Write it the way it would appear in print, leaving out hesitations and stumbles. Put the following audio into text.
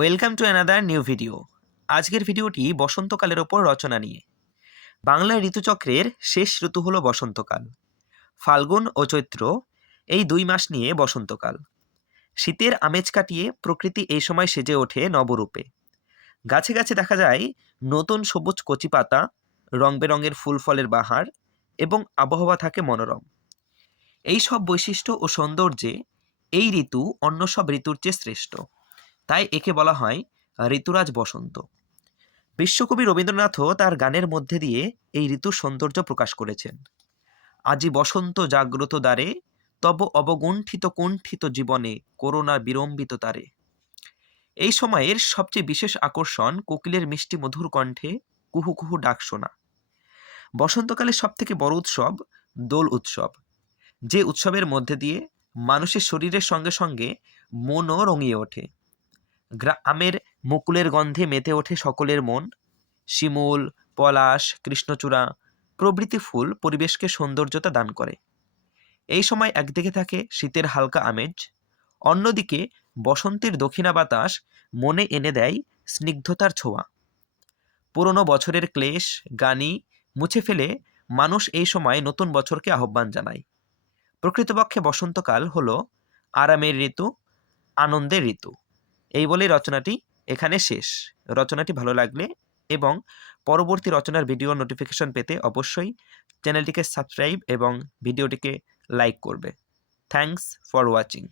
Welcome to another new video. আজকের ভিডিওটি বসন্তকালের ওপর রচনা নিয়ে। বাংলা ঋতুচক্রের শেষ ঋতু হলো বসন্তকাল। ফাল্গুন ও চৈত্র এই ২ মাস নিয়ে বসন্তকাল। শীতের আমেজ কাটিয়ে প্রকৃতি এই সময় সেজে ওঠে নবরূপে। গাছে গাছে দেখা যায় নতুন সবুজ কচি পাতা, রং বেরঙের ফুল ফলের বাহার এবং আবহাওয়া থাকে মনোরম। এই সব বৈশিষ্ট্য ও সৌন্দর্যে এই ঋতু অন্য সব ঋতুর চেয়ে শ্রেষ্ঠ। তাই একে বলা হয় ঋতুরাজ বসন্ত। বিশ্বকবি রবীন্দ্রনাথও তার গানের মধ্যে দিয়ে এই ঋতুর সৌন্দর্য প্রকাশ করেছেন। আজি বসন্ত জাগ্রত দ্বারে, তব অবগুণ্ঠিত কুণ্ঠিত জীবনে করুণা বিড়ম্বিত তারে। এই সময়ের সবচেয়ে বিশেষ আকর্ষণ কোকিলের মিষ্টি মধুর কণ্ঠে কুহু কুহু ডাক শোনা। বসন্তকালের সবথেকে বড় উৎসব দোল উৎসব, যে উৎসবের মধ্যে দিয়ে মানুষের শরীরের সঙ্গে সঙ্গে মনও রঙিয়ে ওঠে। গ্রামের মুকুলের গন্ধে মেতে ওঠে সকলের মন। শিমুল, পলাশ, কৃষ্ণচূড়া প্রভৃতি ফুল পরিবেশকে সৌন্দর্যতা দান করে। এই সময় একদিকে থাকে শীতের হালকা আমেজ, অন্যদিকে বসন্তের দক্ষিণা বাতাস মনে এনে দেয় স্নিগ্ধতার ছোঁয়া। পুরনো বছরের ক্লেশ গানি মুছে ফেলে মানুষ এই সময় নতুন বছরকে আহ্বান জানায়। প্রকৃতপক্ষে বসন্তকাল হলো আরামের ঋতু, আনন্দের ঋতু। এই বলে রচনাটি এখানে শেষ। রচনাটি ভালো লাগলে এবং পরবর্তী রচনার ভিডিও নোটিফিকেশন পেতে অবশ্যই চ্যানেলটিকে সাবস্ক্রাইব এবং ভিডিওটিকে লাইক করবে। Thanks for watching.